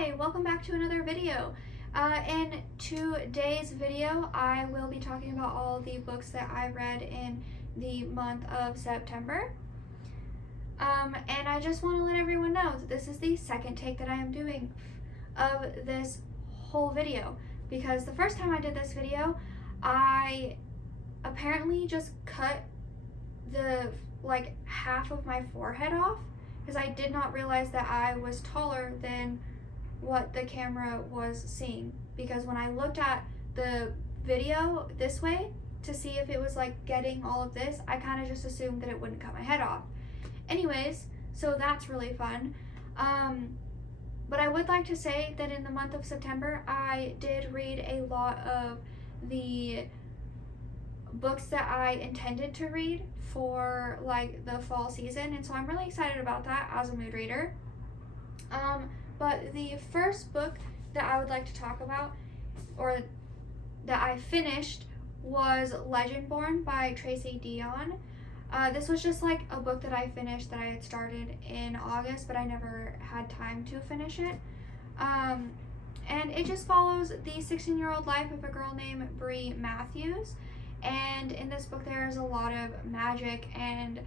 Hi, welcome back to another video. In today's video, I will be talking about all the books that I read in the month of September. And I just want to let everyone know that this is the second take that I am doing of this whole video, because the first time I did this video, I apparently just cut the half of my forehead off because I did not realize that I was taller than what the camera was seeing, because when I looked at the video this way to see if it was getting all of this, I kind of just assumed that it wouldn't cut my head off. Anyways, so that's really fun. But I would like to say that in the month of September, I did read a lot of the books that I intended to read for the fall season, and so I'm really excited about that as a mood reader. But the first book that I would like to talk about, or that I finished, was Legendborn by Tracy Deonn. This was just a book that I finished that I had started in August, but I never had time to finish it. And it just follows the 16-year-old life of a girl named Bree Matthews. And in this book, there is a lot of magic and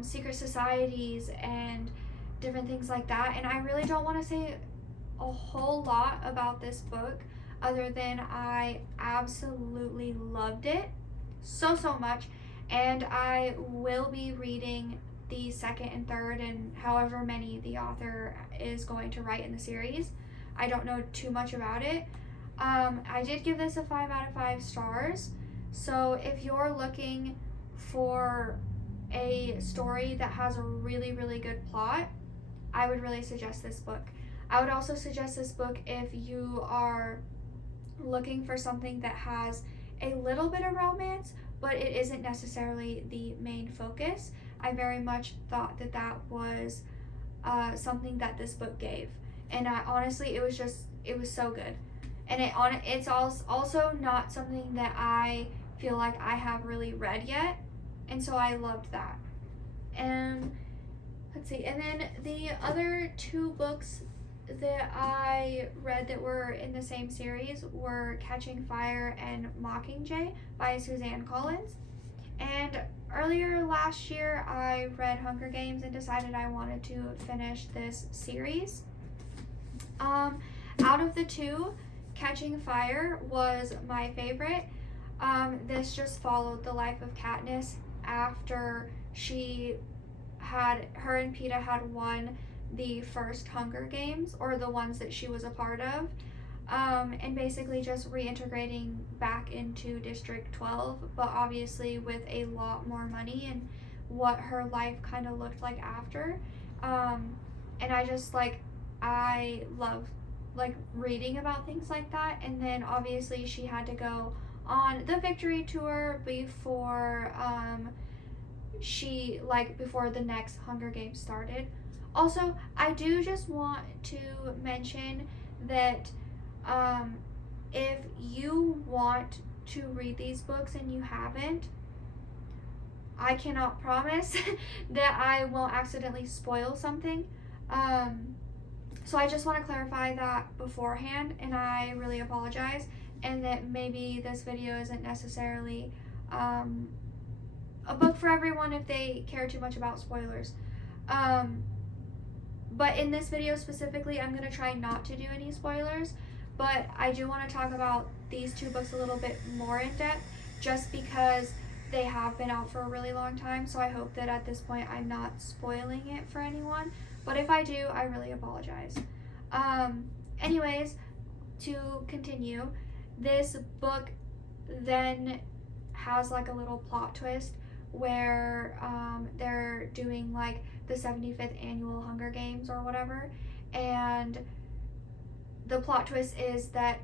secret societies and different things like that. And I really don't want to say a whole lot about this book other than I absolutely loved it so much. And I will be reading the second and third and however many the author is going to write in the series. I don't know too much about it. I did give this a 5 out of 5 stars. So if you're looking for a story that has a really good plot, I would really suggest this book. I would also suggest this book if you are looking for something that has a little bit of romance, but it isn't necessarily the main focus. I very much thought that that was something that this book gave. And honestly, it was so good. And it's also not something that I feel like I have really read yet, and so I loved that. And let's see, and then the other two books that I read that were in the same series were Catching Fire and Mockingjay by Suzanne Collins. And earlier last year, I read Hunger Games and decided I wanted to finish this series. Out of the two, Catching Fire was my favorite. This just followed the life of Katniss after her and Peeta had won the first Hunger Games, or the ones that she was a part of, and basically just reintegrating back into District 12, but obviously with a lot more money and what her life kind of looked like after. And I just I love reading about things like that. And then obviously she had to go on the victory tour before before the next Hunger Games started. Also, I do just want to mention that if you want to read these books and you haven't, I cannot promise that I won't accidentally spoil something. So I just want to clarify that beforehand, and I really apologize, and that maybe this video isn't necessarily a book for everyone if they care too much about spoilers. But in this video specifically, I'm going to try not to do any spoilers, but I do want to talk about these two books a little bit more in depth, just because they have been out for a really long time, so I hope that at this point I'm not spoiling it for anyone, but if I do, I really apologize. Anyways, to continue, this book then has a little plot twist where they're doing the 75th annual Hunger Games or whatever, and the plot twist is that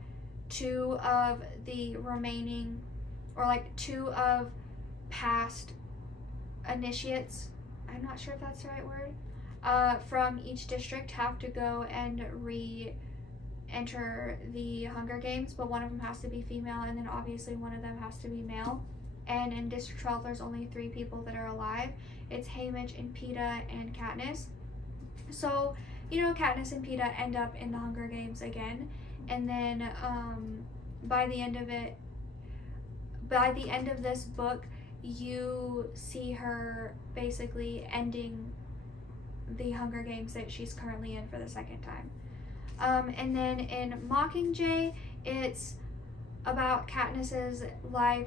two of the remaining, or two of past initiates, I'm not sure if that's the right word, from each district have to go and re-enter the Hunger Games, but one of them has to be female, and then obviously one of them has to be male. And in District 12, there's only 3 people that are alive. It's Haymitch and Peeta and Katniss. So Katniss and Peeta end up in the Hunger Games again, and then by the end of this book, you see her basically ending the Hunger Games that she's currently in for the second time. And then in Mockingjay, it's about Katniss's life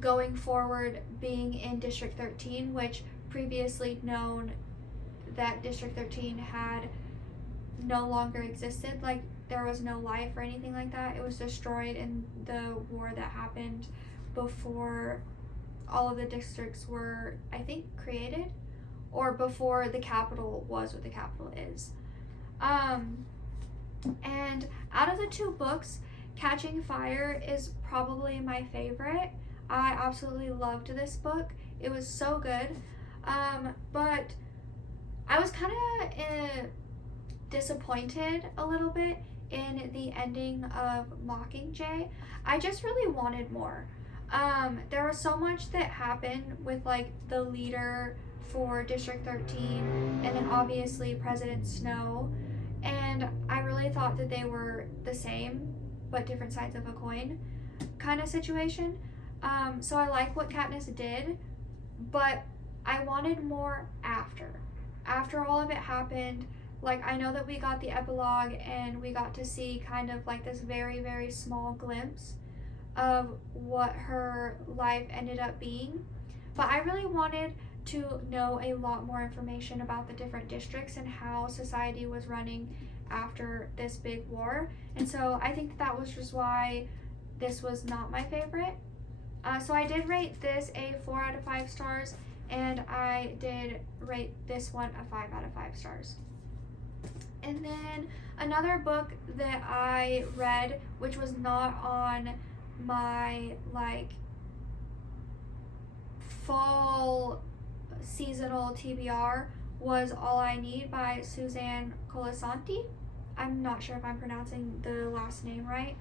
going forward being in District 13, which previously known that District 13 had no longer existed. Like, there was no life or anything like that. It was destroyed in the war that happened before all of the districts were, I think, created, or before the capital was what the capital is. And out of the two books, Catching Fire is probably my favorite. I absolutely loved this book. It was so good. But I was kind of disappointed a little bit in the ending of Mockingjay. I just really wanted more. There was so much that happened with like the leader for District 13 and then obviously President Snow, and I really thought that they were the same but different sides of a coin kind of situation. So I like what Katniss did, but I wanted more after all of it happened. Like, I know that we got the epilogue and we got to see kind of like this very, very small glimpse of what her life ended up being, but I really wanted to know a lot more information about the different districts and how society was running after this big war. And so I think that was just why this was not my favorite. So I did rate this a 4 out of 5 stars, and I did rate this one a 5 out of 5 stars. And then another book that I read, which was not on my like fall seasonal TBR, was All I Need by Suzanne Colasanti. I'm not sure if I'm pronouncing the last name right.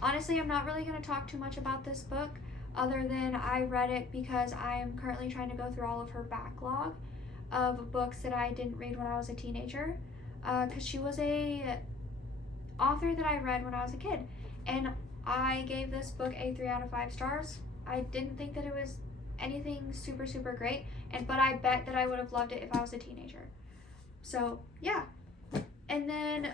Honestly, I'm not really going to talk too much about this book other than I read it because I am currently trying to go through all of her backlog of books that I didn't read when I was a teenager, because she was a author that I read when I was a kid, and I gave this book a 3 out of 5 stars. I didn't think that it was anything super, super great, but I bet that I would have loved it if I was a teenager. So, yeah. And then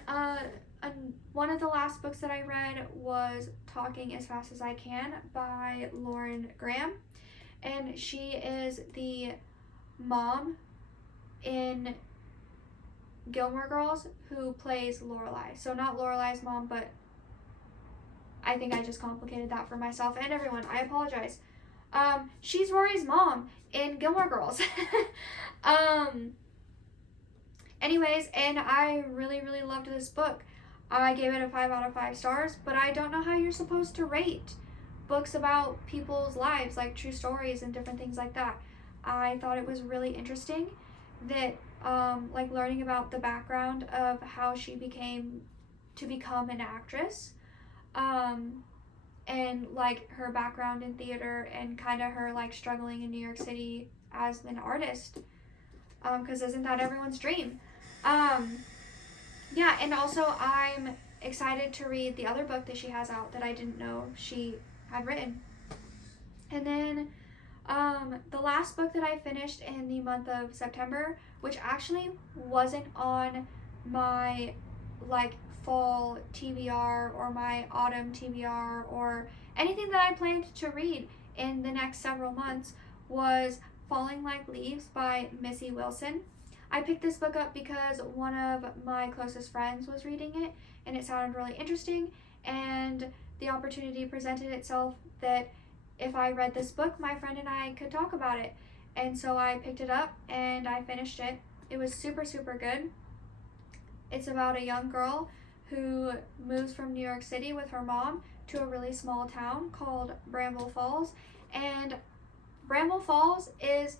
one of the last books that I read was Talking as Fast as I Can by Lauren Graham, and she is the mom in Gilmore Girls who plays Lorelai. So not Lorelai's mom, but I think I just complicated that for myself and everyone. I apologize. She's Rory's mom in Gilmore Girls. Anyways, and I really, really loved this book. I gave it a 5 out of 5 stars, but I don't know how you're supposed to rate books about people's lives, like true stories and different things like that. I thought it was really interesting that, like, learning about the background of how she become an actress, and like her background in theater and kind of her like struggling in New York City as an artist, because isn't that everyone's dream? Yeah, and also I'm excited to read the other book that she has out that I didn't know she had written. And then the last book that I finished in the month of September, which actually wasn't on my like fall TBR or my autumn TBR or anything that I planned to read in the next several months, was Falling Like Leaves by Missy Wilson. I picked this book up because one of my closest friends was reading it and it sounded really interesting, and the opportunity presented itself that if I read this book, my friend and I could talk about it. And so I picked it up and I finished it. It was super, super good. It's about a young girl who moves from New York City with her mom to a really small town called Bramble Falls. And Bramble Falls is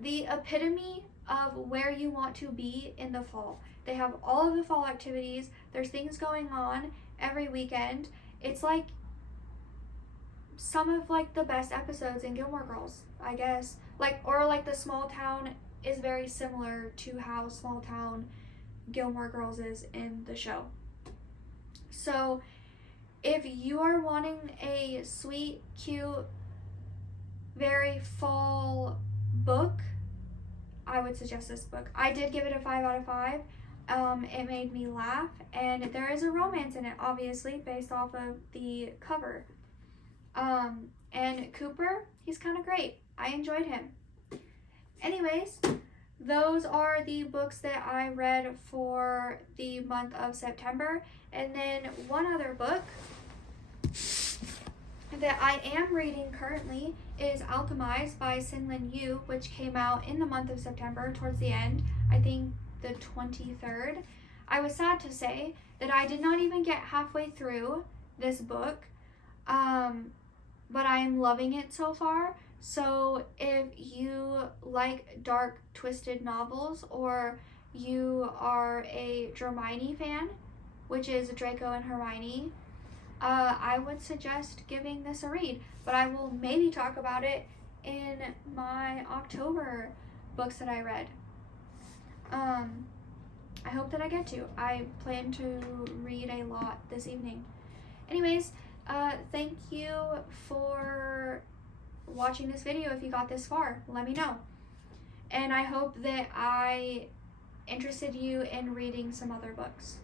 the epitome of where you want to be in the fall. They have all of the fall activities. There's things going on every weekend. It's like some of like the best episodes in Gilmore Girls, I guess. Like, or like the small town is very similar to how small town Gilmore Girls is in the show. So if you are wanting a sweet, cute, very fall book, I would suggest this book. I did give it a 5 out of 5. It made me laugh, and there is a romance in it, obviously, based off of the cover. And Cooper, he's kind of great. I enjoyed him. Anyways, those are the books that I read for the month of September. And then one other book that I am reading currently is Alchemized by Sin-Lin Yu, which came out in the month of September towards the end, I think the 23rd. I was sad to say that I did not even get halfway through this book, but I am loving it so far. So if you like dark, twisted novels, or you are a Hermione fan, which is Draco and Hermione, I would suggest giving this a read. But I will maybe talk about it in my October books that I read. I hope that I get to. I plan to read a lot this evening. Anyways, thank you for watching this video. If you got this far, let me know. And I hope that I interested you in reading some other books.